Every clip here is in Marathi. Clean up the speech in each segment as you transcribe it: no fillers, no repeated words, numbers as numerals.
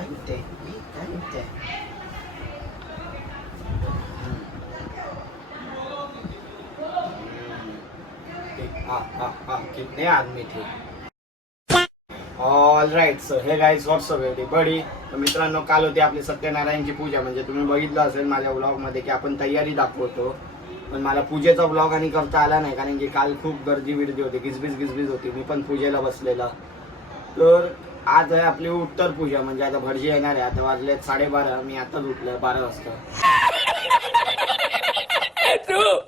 काय म्हणते मी काय म्हणते कितने आदमी थे. ऑल राईट सर हे गाईज व्हॉट्सअप होती बडी. तर मित्रांनो काल होती आपली सत्यनारायणची पूजा. म्हणजे तुम्ही बघितलं असेल माझ्या व्लॉगमध्ये की आपण तयारी दाखवतो, पण मला पूजेचा व्लॉग आणि करता आला नाही कारण की काल खूप गर्दी विर्दी होती, गिजबीज होती. मी पण पूजेला बसलेला. तर आज आहे आपली उत्तर पूजा. म्हणजे आता भटजी येणार आहे. आता वाजले 12:30. मी आताच उठलोय 12 वाजता.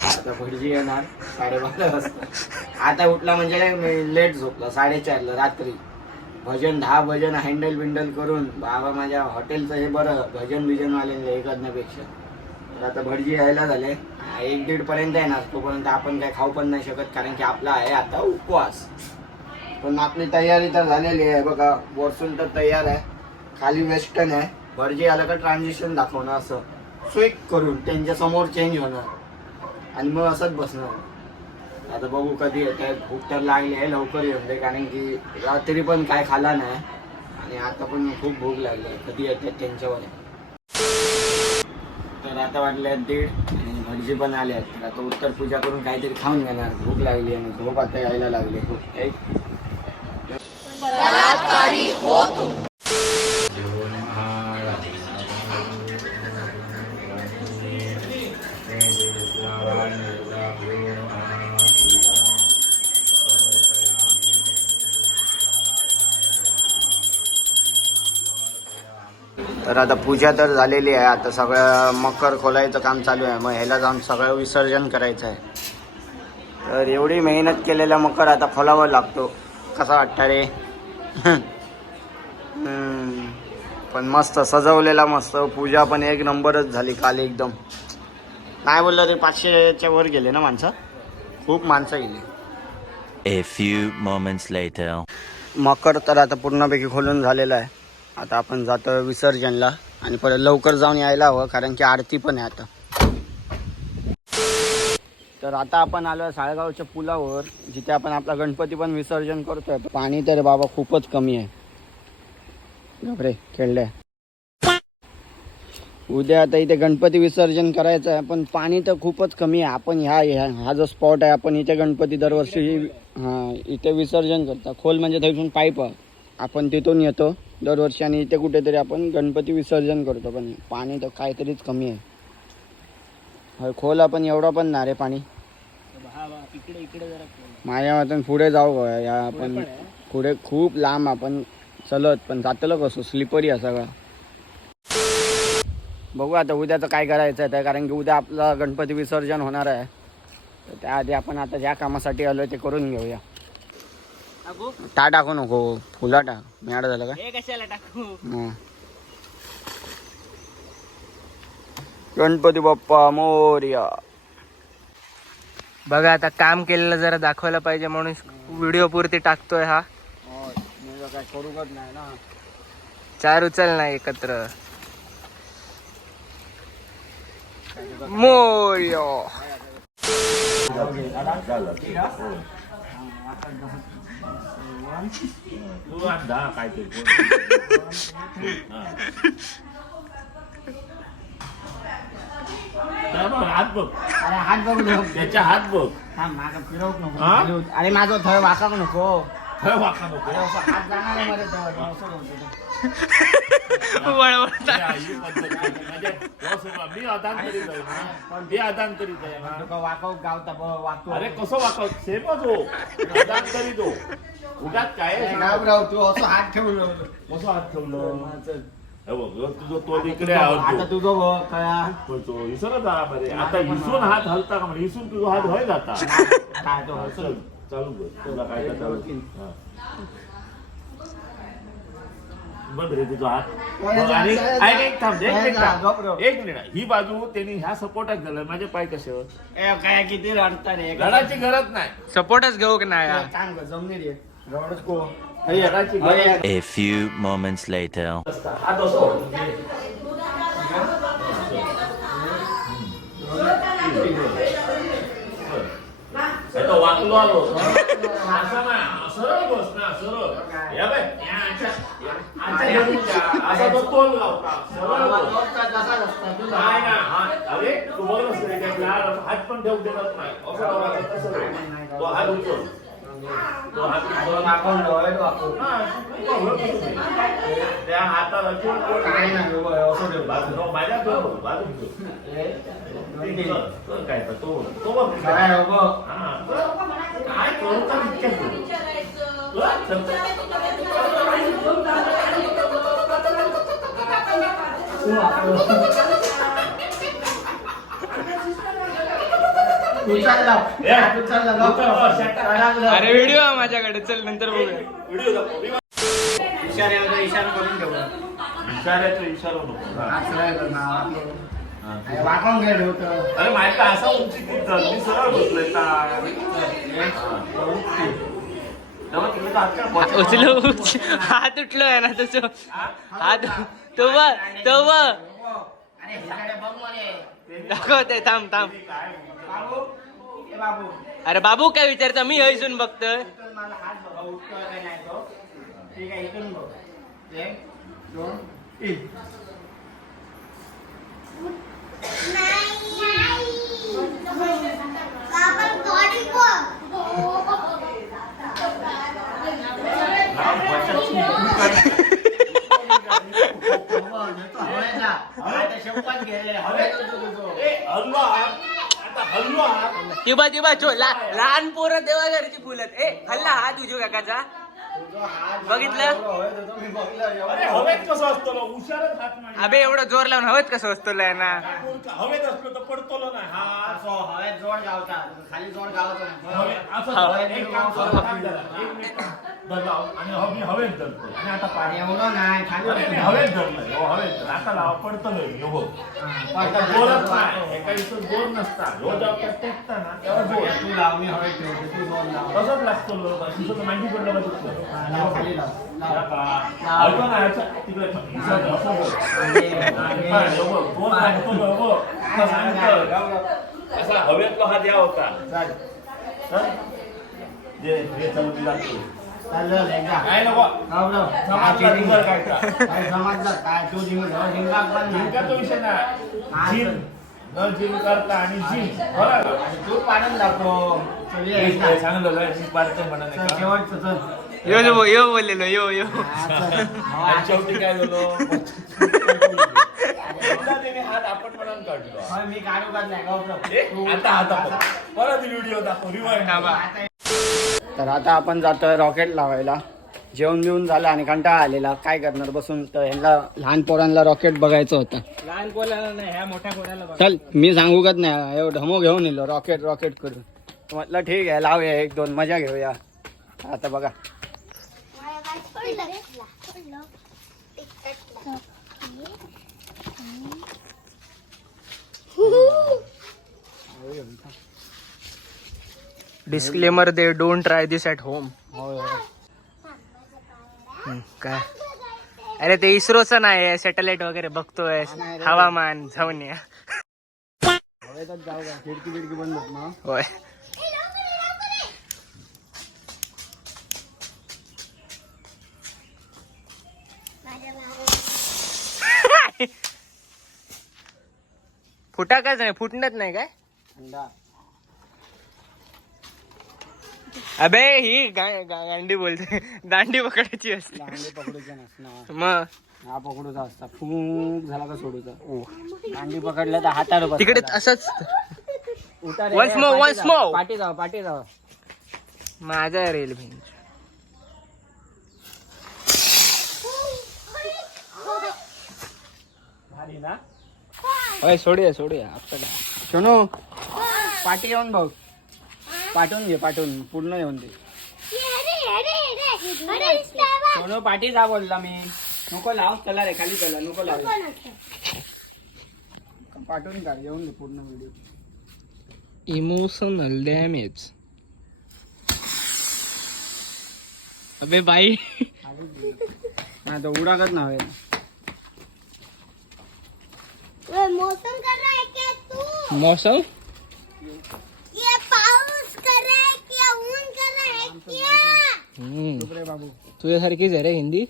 आता भटजी येणार 12:30 वाजता. आता उठला म्हणजे लेट झोपला 4:30ला रात्री. भजन 10 भजन हँडल बिंडल करून बाबा माझ्या हॉटेलचं हे बरं भजन वाले हे करण्यापेक्षा. तर आता भटजी यायला झाले 1-1:30 पर्यंत येणार. तोपर्यंत आपण काय खाऊ पण नाही शकत कारण की आपला आहे आता उपवास. पण आपली तयारी तर झालेली आहे बघा. वरसून तर तयार आहे, खाली वेस्टर्न आहे. भटजी आलं का ट्रान्झिशन दाखवणं असं स्विक करून त्यांच्या समोर चेंज होणार आणि मग असंच बसणार. आता बघू कधी येत. भूक तर लागली आहे, लवकर येऊन दे कारण की रात्री पण काय खाला नाही आणि आता पण खूप भूक लागली आहे. कधी येतात त्यांच्यावर. तर आता वाटले 1:30 आणि भटजी पण आले आहेत. तर आता उत्तर पूजा करून काहीतरी खाऊन घेणार. भूक लागली आणि झोप आता यायला लागली खूप. तर आता पूजा तर झालेली आहे. आता सगळं मकर खोलायचं काम चालू आहे. मग ह्याला जाऊन सगळं विसर्जन करायचं आहे. तर एवढी मेहनत केलेला मकर आता खोलावा लागतो. कसा वाटतं रे? पण मस्त सजवलेला मस्त. पूजा पण एक नंबरच झाली काल एकदम. नाही बोललं तरी 500च्या वर गेले ना माणसं. खूप माणसं गेली. A few moments later. मकर तर आता पूर्णपैकी खोलून झालेला आहे. आता आपण जातो विसर्जनला आणि परत लवकर जाऊन यायला हवं कारण की आरती पण आहे आता. तर आता आपण आलो आहे साळगावच्या पुलावर, जिथे आपण आपला गणपती पण विसर्जन करतोय. पाणी तर बाबा खूपच कमी आहे. घाबरे खेळले. उद्या आता इथे गणपती विसर्जन करायचं आहे पण पाणी तर खूपच कमी आहे. आपण हा जो स्पॉट आहे आपण इथे गणपती दरवर्षी इथे विसर्जन करतो. खोल म्हणजे तिथून पाईप आपण तिथून येतो दरवर्षी आणि इथे कुठेतरी आपण गणपती विसर्जन करतो. पण पाणी तर काहीतरीच कमी आहे. खोल आपण एवढा पण ना रे पाणी. माझ्या मतान पुढे जाऊ या आपण. पुढे खूप लांब आपण चलत पण जातलं कसं स्लिपरी आहे सगळा. बघू आता उद्याचं काय करायचं आहे कारण की उद्या आपलं गणपती विसर्जन होणार आहे. तर त्याआधी आपण आता ज्या कामासाठी आलो ते करून घेऊया. टाकू नको फुला टाक. मॅड झालं का? कशाला टाकू? गणपती बाप्पा मोरया. बघा आता काम केलेलं जरा दाखवायला पाहिजे म्हणून व्हिडिओ पुरती टाकतोय हा. काय करूच नाही ना. 4 उचल नाही एकत्र. मोरया. हात बघ. अरे हात बघ त्याच्या हात बघ. मागं फिरवू नको. अरे माझं थळ वाका नको. थळ वाका नको. हात जाणार मध्ये मी आदान करीत आहे. मी आदान करीत आहे. वाकव गावता वाकव. अरे कसं वाकव सेमच हो. आदान करीत हो. उगाच काय गावराव तू असं हात ठेवलं. कसं हात ठेवलं? तुझं तो इकडे आता तुझं काय इसरत आता इसून हात हलता का म्हणजे इसून तुझा हात व्हाय जाता. काय तो चालू कर तुला काय चालू. बंद रे तुझा हात. आणि एक मिनिट ही बाजू त्यांनी ह्या सपोर्टात झालं. माझे पाय कसे काय किती रडता रे. रडाची गरज नाही. सपोर्टच घेऊ की नाही? सांग जमणे रे रडच को. A few moments later. वाकलो आलो असं ना सरळ बस ना सरळ. असा तो तोल लावता सरळ बाबा, तोल. तोच तर तसाच असतो. तू नाही ना अरे तू बघ ना सर हात पण ठेवू देत नाही असं लावायचं, तसं नाही. तो हात उचल तो हात उचल. आपण डोळे वाकू. हा, तो होतं तुम्ही. त्या हाताला चोट बोट काय नाही बाबा, असं ठेव. बाजू माझ्या बाजू काय तर तो बघ काय हो बघ. हा, काय करू का इतक्या करू? चल. तू चाल लाव. ए, तू चाल लाव. लवकर. अरे व्हिडिओ आहे माझ्याकडे, चल नंतर बघूया. व्हिडिओ दाखव. इशारा होता, इशारा करून ठेव. विचारायचं विचारू नको. हा. आज काय करणार आपलं? हा. अरे वाकून गेलं होतं. अरे माहिती का असा उंची खूप झाली, मी सरळ बसलोय उचलू हात उठलोय ना तुझं. हात तो बघ तो बघ अरे ह्याच्याकडे बघ म्हणे. दाखवते, थांब थांब. बाबू, ए बाबू. अरे बाबू काय विचारता, मी हैसून बघतोय. इथून माझा हात बघा, उठतोय का नाही तो. ठीक आहे, इथून बघ. 1, 2, 3. तिबा तिबा लहान पोरं देवा घरची फुलत. ए हल्ला हात उजू काकाचा. बघितलं? अरे हवेत कसं असतं ना, हुशारच हात नाही. अबे एवढं जोर लावून हवेत कसं असतो ना. हवेत असलो तर पडतो ना हा. हवेत जोड गावतात, खाली जोड गावाचं नाही. असं एक काम करू, थांब जरा. 1 मिनिट बघाव आणि मी हवेत धरतो आणि आता पाणी एवढं नाही, खाली अरे मी हवेत धरलंय, हो हवेत धरलं. आता लावा पडतं नाही हो. आता जोरच नाही, एका इथं जोर नसता. रोज आपण टेकता ना तेव्हा जोर. तू लाव, मी हवेत ठेवतो, तू जोड लाव. तसंच लागतो लोक. तुझं तर माहिती पडलं पाहिजे. लाव, खाली लाव. हलतो ना ह्याच्या तिकडे असं बघ. हे बघ, जोर लागतो बघ, बघ. आता सांगतो. असा हवेतला हात या होता. चल. हे चल मी लागतो. चाललं, एकदा. काय नको. लाव, लाव. समजला तुझं काय का? काय समजलं? काय तू जिंका पण नाही. जिंकाचा विषय नाही. जिम न जिम करता आणि जिम बरोबर. आणि तू पाडून दाखव. चल, ये, एकदा. हे चांगलं आहे, मी पाडतो म्हणा चल, नाही का? शेवटचं चल. यो बोललेलो यो. हा, चल. आणि शेवटी काय झालं? एकदा त्याने हात आपण म्हणून काढलो. होय, मी काढू का नाही गौरव? आता परत व्हिडिओ दाखव रिवाइंड. तर आता आपण जातोय रॉकेट लावायला. जेवण बिवून झालं आणि कंटाळा आलेला, काय करणार बसून. तर ह्यांना लहान पोरांना रॉकेट बघायचं होतं. लहान पोराला नाही, ह्या मोठ्या पोराला. चल, मी सांगू का नाही, एवढं ढमो घेऊन येलो रॉकेट करून. म्हटलं ठीक आहे, लावूया 1-2 मजा घेऊया. आता बघा disclaimer they, don't try this at home. काय अरे ते इस्रोचं नाही, सॅटेलाइट वगैरे बघतोय, हवामान जाऊन या. हवेतच जाऊ का, खिडकी बंद होत ना. होय. फुटाकाच नाही, फुटणच नाही काय. अंडा अबे ही गांडी बोलते, दांडी पकडायची असते. दांडी पकडूचा नसणार, मग हा पकडूचा असता. फूक झाला का सोडूचा. दांडी पकडलं तर हाताला बसला. तिकडे असंच. उठा रे, Once more, पाठी once जाऊ, more. पाठी जाऊ. माझा रेल भिंच. भारी ना. होय, सोडूया आपल्याला. सोनू पाठी येऊन बघ, पाठवून घे, पूर्ण येऊन दे. सोनू पाठी जा बोलला मी. नको लाव, चला रे खाली चला, नको लाव. पाठवून काढ, येऊन दे पूर्ण व्हिडिओ. Emotional damage. अबे बाई, नाही तर उडाकच नव्हे. मौसम कर रहा है क्या तू? मौसम ये पाऊस कर रहा है क्या? ऊन कर रहा है क्या? रे बाबू, तुझ्यासारखीच आहे रे हिंदी.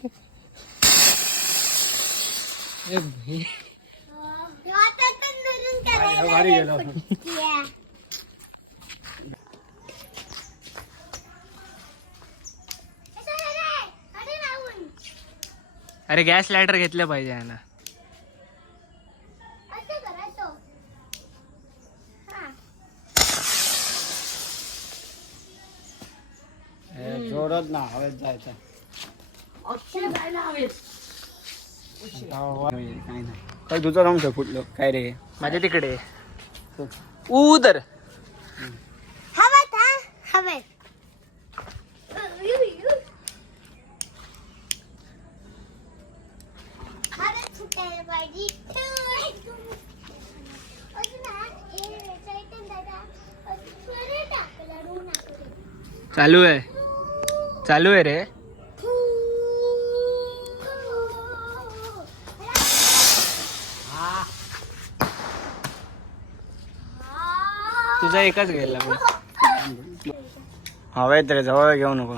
आता तंदुरून करायला फुटक्या. अरे राहून अरे गॅस लायटर घेतलं पाहिजे ना. असं करायचो. हा जोरात ना हवेत जायचं काय नाही काय तुझं राहून फुटलं काय रे माझ्या तिकडे उदर हवेत हा हवेत. हवेत सुटायला पाहिजे. अजून हा चैतन दादा स्वरे टाकला रू टाकले. चालू आहे रे. तुझा एकच गेला हवेत रे जवळ घेऊ नको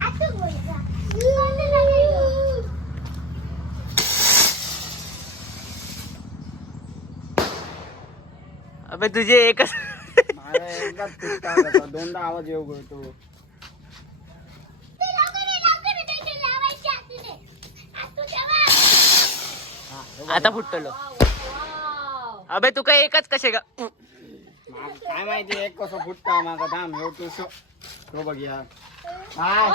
आता बोलता. अबे तुझे एकच. मला एकदाच फुटता आला होता. दोनदा आवाज येऊ गळतो आता फुटलो. अबे तू काय एकच कसे का. काय माहिती एक कसं फुटता माझा धाम हे तू तो बघ या काय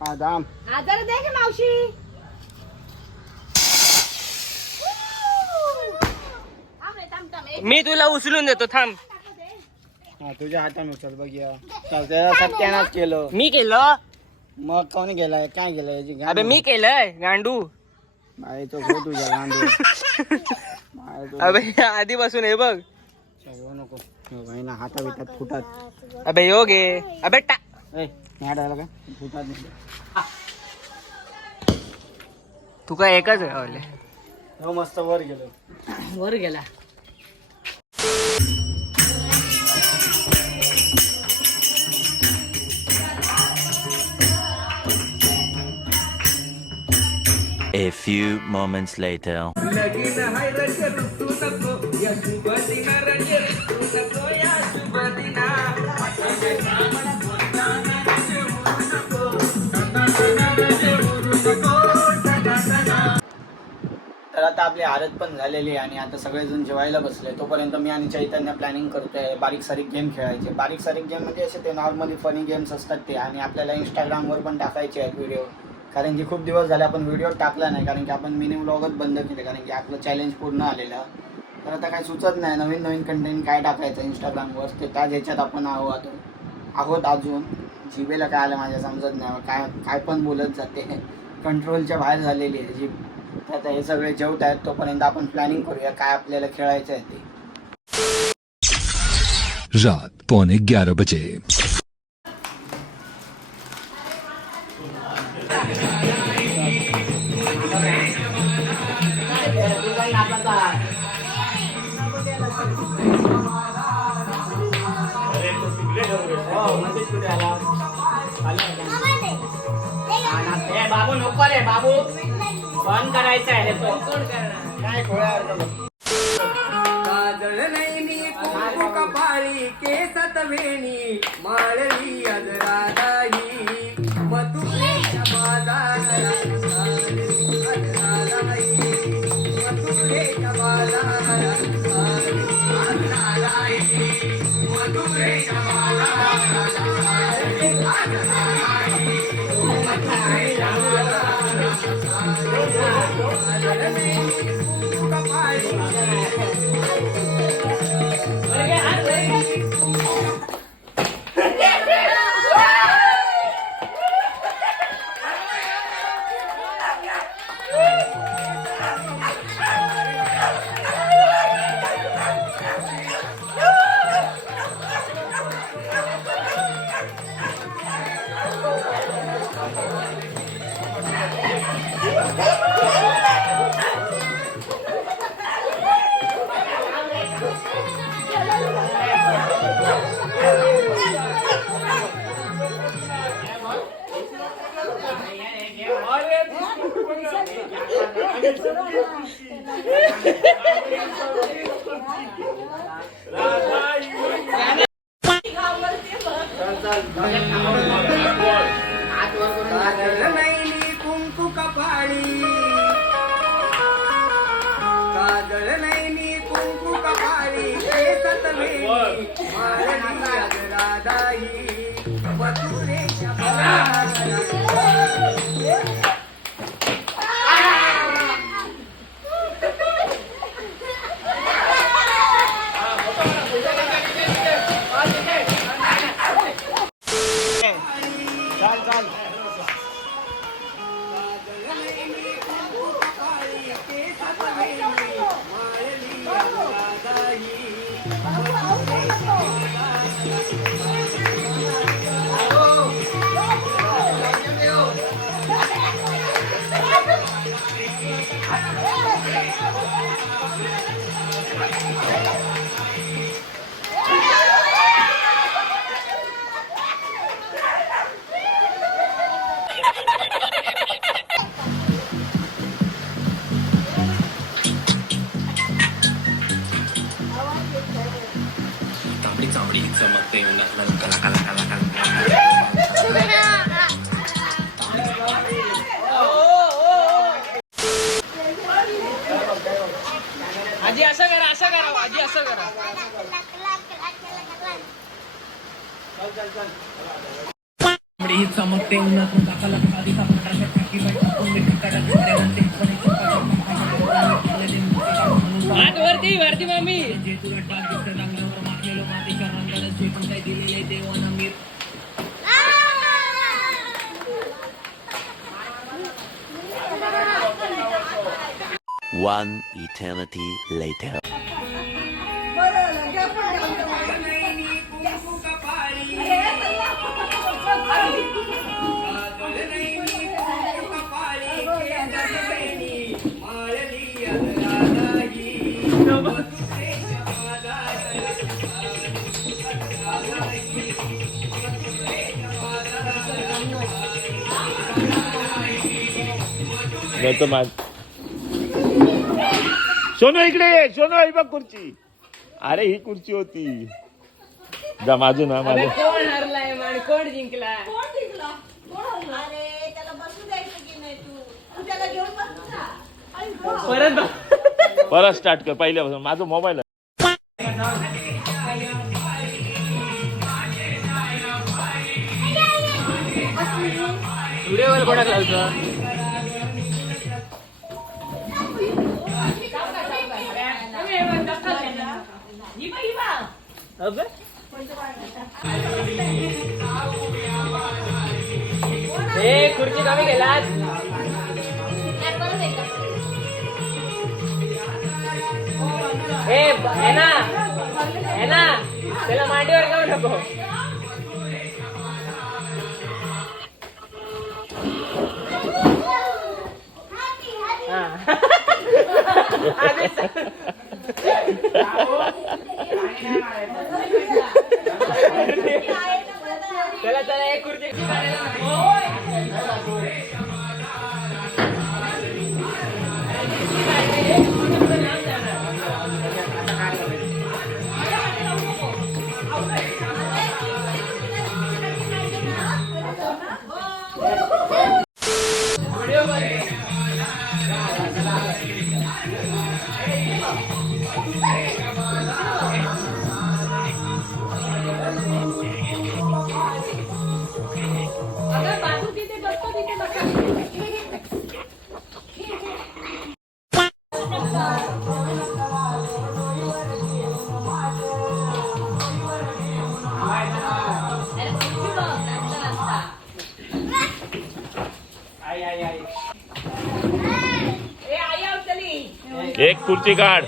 हा धाम आदर दे की मावशी. मी तुला उचलून देतो थांब. हा तुझ्या हाताने उचल बघ या त्याला सत्यानाश केलं मी केलं. मग कोणी गेलाय काय गेलाय याची अबे मी केलंय गांडू. तो हो तुझ्या गांडू अबे आधीपासून हे बघ. येऊ नको भाई ना हाता बितात फुटात अबे योग आहे. अबे नाडायला काय फुटात नाही तू काय एकच आहे वाले. हो मस्त वर गेलो वर गेला. A few moments later. तर आता आपली आरत पण झालेली आहे आणि आता सगळेजण जेवायला बसले. तोपर्यंत मी आणि चैतन्य प्लॅनिंग करतोय बारीक सारीक गेम खेळायचे. बारीक सारीक गेम म्हणजे असे ते नॉर्मली फनी गेम्स असतात ते आणि आपल्याला इंस्टाग्रामवर पण टाकायचे आहेत व्हिडिओ. कारण की खूप दिवस झाले आपण व्हिडिओ टाकला नाही कारण की आपण मिनी व्लॉगच बंद केले कारण की आपलं चॅलेंज पूर्ण आलेलं. तर आता काही सुचत नाही नवीन नवीन कंटेंट काय टाकायचं इंस्टाग्रामवर ते त्याच ह्याच्यात आपण आहोत अजून. जिभेला काय आलं माझ्या समजत नाही काय काय पण बोलत जाते कंट्रोलच्या बाहेर झालेली आहे जीभ. आता हे सगळे जेवत आहेत तोपर्यंत आपण प्लॅनिंग करूया काय आपल्याला खेळायचं आहे ते. रात 11:45 बाबू नको रे बाबू फोन करायचा आहे रे तो. काय खोळ्या काजळ नैनी कुंकू कपाळी केसात वेणी माळली अजरादाई मथुरेच्या बाजारात अजरादाई मथुरेच्या बाजारात अजरादाई मथुरेच्या बाजारात काजळ नैनी कुंकू कपाळी काजळ नैनी कुंकू कपाळी केसात वेणी माळणी आज राधाई मथुरेच्या आजी असं करा आजी असं करा. चमकते उन्हातून दाखवला आधीचा हात वरती वरती मम्मी. जे तुला डाग दिसत रंगावर माखलेलो मातीच्या रंगाला जे पण काही दिलेले देवाना मी One eternity later. सोनू इकडे ये. सोनू ही बघ खुर्ची. अरे ही खुर्ची होती. जा माझं ना माझं. कोण हरलाय मान कोण जिंकला. अरे त्याला बसू द्यायचं की नाही तू त्याला घेऊन बस ना. परत परत स्टार्ट कर पहिल्यापासून. माझा मोबाईल व्हिडिओ कोणाला लावतो. खुर्ची कमी गेलात. है ना त्याला मांडीवर घेऊ नको. चला चला एक खुर्ची. एक खुर्ची काढ.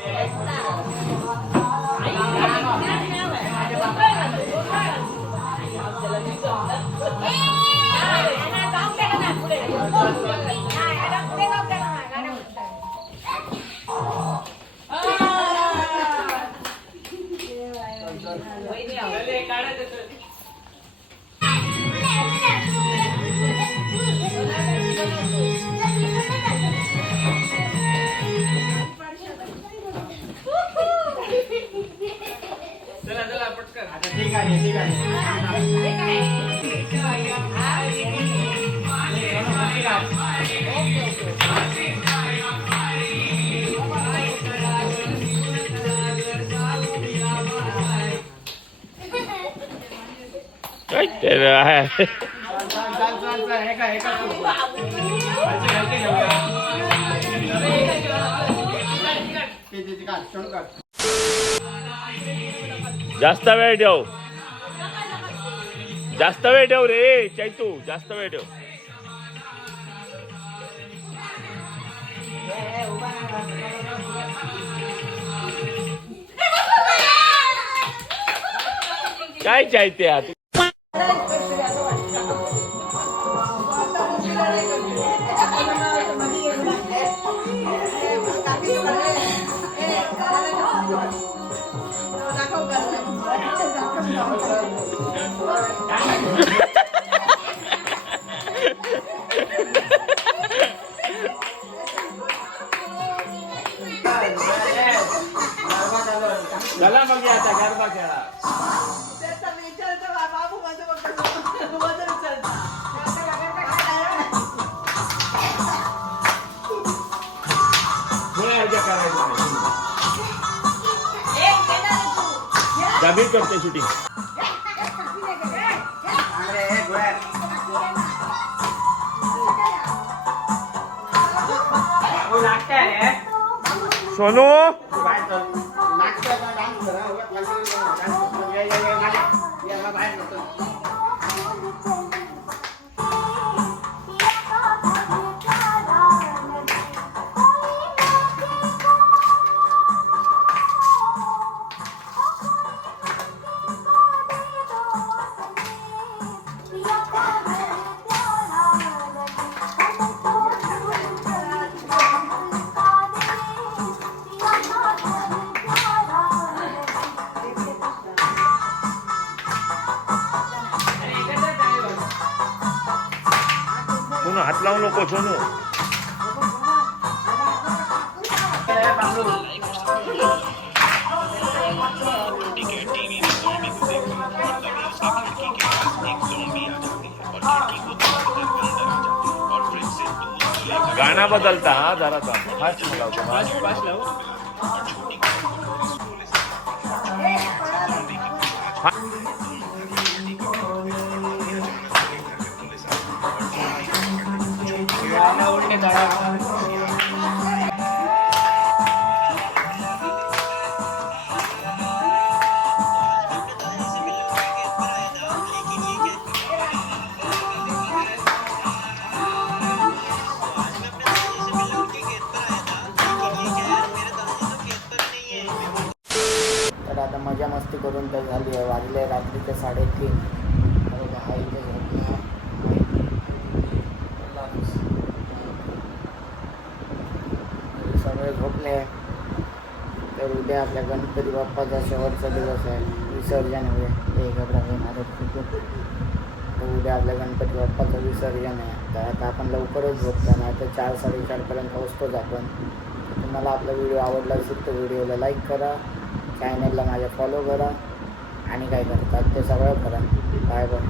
जास्त वेळ ठेव, जास्त वेळ ठेव रे चैतू, जास्त वेळ ठेव. काय चाहते आहात? चला मग आता गरबा खेळा. जाबीर करते शूटिंग. सोनू हात लावू नको सोनू. गाणं बदलता हा जरा फास्ट लावतो. तर आता मजा मस्ती करून तर झाली आहे. वाजले रात्रीचे 3:30. हा इथे झोपला, सगळे झोपले. तर उद्या आपल्या गणपती बाप्पाचा शेवटचा दिवस आहे, विसर्जन आहे. तर उद्या आपल्या गणपती बाप्पाचं विसर्जन आहे. तर आता आपण लवकरच झोपतो, नाही तर 4-4:30पर्यंत पोहोचतोच आपण. तुम्हाला आपला व्हिडिओ आवडला असेल तर व्हिडिओला लाईक करा, चॅनलला माझ्या फॉलो करा आणि काय करतात ते सगळं करा. Bye bye.